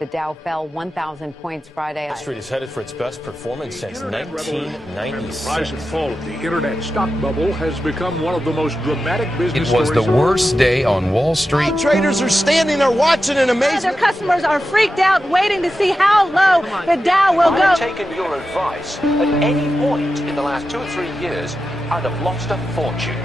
The Dow fell 1,000 points Friday. Wall Street is headed for its best performance since 1996. The rise and fall of the internet stock bubble has become one of the most dramatic business It was the stories. worst day on Wall Street. Traders are standing there watching in amazement. Their customers are freaked out, waiting to see how low the Dow will If go. I'd have taken your advice at any point in the last 2 or 3 years, I'd have lost a fortune.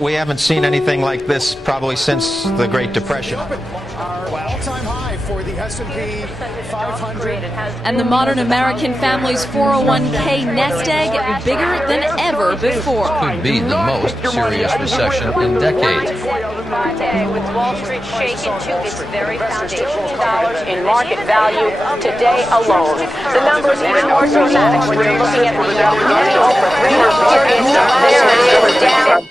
We haven't seen anything like this probably since the Great Depression. Our all-time high for the S&P 500. And the modern American family's 401k nest egg bigger than ever before. Could be the most serious recession in decades. With Wall Street shaken to its very foundation. Dollars in market value today alone. The numbers even more dramatic when you're looking at the Dow for 3 years. There it is, down.